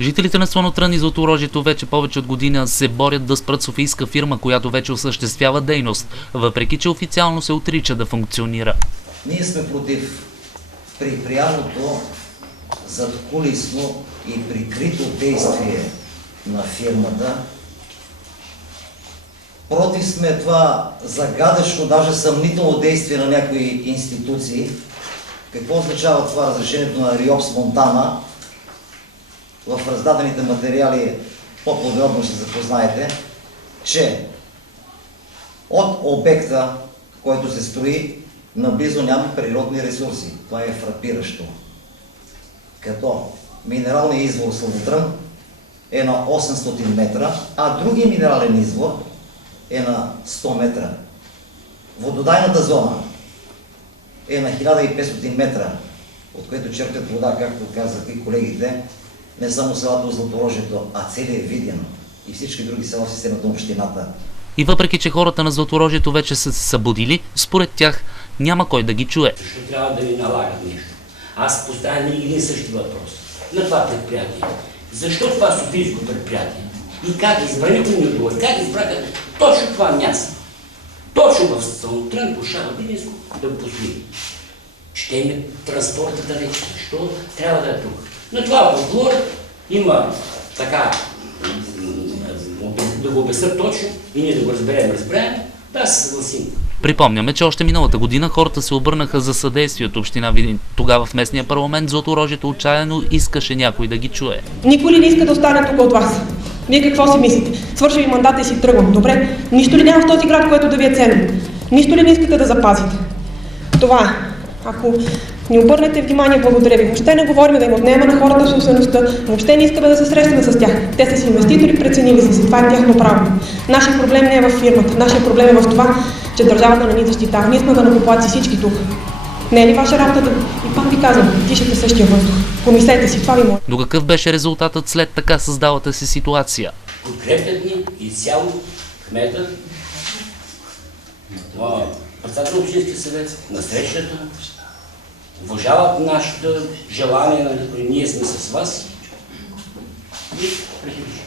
Жителите на Слънотрън и Златорожието вече повече от година се борят да спрат софийска фирма, която вече осъществява дейност, въпреки че официално се отрича да функционира. Ние сме против припряното, задкулисно и прикрито действие на фирмата. Против сме това загадъчно, даже съмнително действие на някои институции. Какво означава това разрешението на РИОПС Монтана? В раздадените материали по-подробно ще запознаете, че от обекта, който се строи, наблизо няма природни ресурси. Това е фрапиращо. Като минералният извор Слънотрън е на 800 метра, а другия минерален извор е на 100 метра. Вододайната зона е на 1500 метра, от което черпят вода, както казаха и колегите, не само селото Златорожието, а целият Видин и всички други села в системата на общината. И въпреки че хората на Златорожието вече са се събудили, според тях няма кой да ги чуе. Защо трябва да ни налагат нещо? Аз поставям един същи въпрос на това предприятие. Защо това софийско предприятие? И как избраните ми отговори? Как избраха точно това място? Точно в Слънотрън, по Шабадинско, да го построи. Ще има транспорта далеч. Защо трябва да е тук? На това отговор има така, да го обяснят точно и ние да го разберем, да се съгласим. Припомняме, че още миналата година хората се обърнаха за съдействие от община Видин. Тогава в местния парламент Златорожието отчаяно искаше някой да ги чуе. Никой ли не иска да остане тук от вас? Вие какво си мислите? Свършва ви мандата и си тръгвам. Добре? Нищо ли няма в този град, което да ви е ценно? Нищо ли не искате да запазите? Това, ако ни обърнете внимание, благодаря ви. Въобще не говорим да им отнема на хората собствеността. Въобще не искаме да се срещаме с тях. Те са си инвеститори, преценили са си. Това е тяхно право. Нашия проблем не е в фирмата. Нашия проблем е в това, че държавата не ни защитава. Ние сме данъкоплатци всички тук. Не е ли ваша работа да... И пак ви казвам, дишате същия въздух. Помислете си, това ви моля. До какъв беше резултатът след така създалата се ситуация? Подкрепят ни изцяло кмета, председател на общинския съвет, на срещата, уважават нашето желание, ние сме с вас и приключи.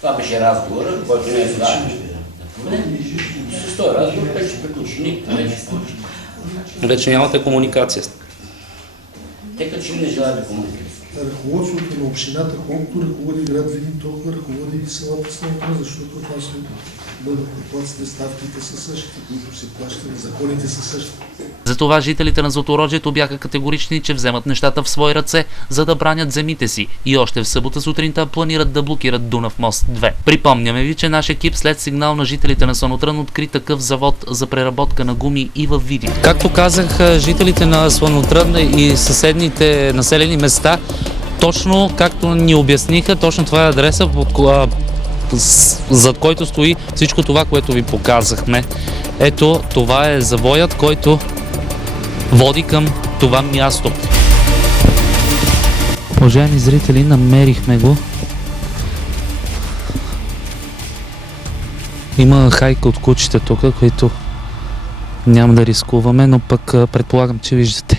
Това беше разговора, който не е зададен. С този разговор вече приключи. Вече нямате комуникация. Те като че не желаят да комуникират. Ръководството на общината, колкото ръководи град Видин, толкова ръководи и селата Слънотрън, защото това са данъкоплатците, ставките са същите, които се плащат, законите са същите. Затова жителите на Златорожието бяха категорични, че вземат нещата в свои ръце, за да бранят земите си и още в събота сутринта планират да блокират Дунав мост 2. Припомняме ви, че наш екип след сигнал на жителите на Слънотрън откри такъв завод за преработка на гуми и във Видин. Както казах, жителите на Слънотрън и съседните населени места, точно както ни обясниха, точно това е адреса, зад който стои всичко това, което ви показахме. Ето, това е завоят, който води към това място. Уважаеми зрители, намерихме го. Има хайка от кучета тук, които няма да рискуваме, но пък предполагам, че виждате.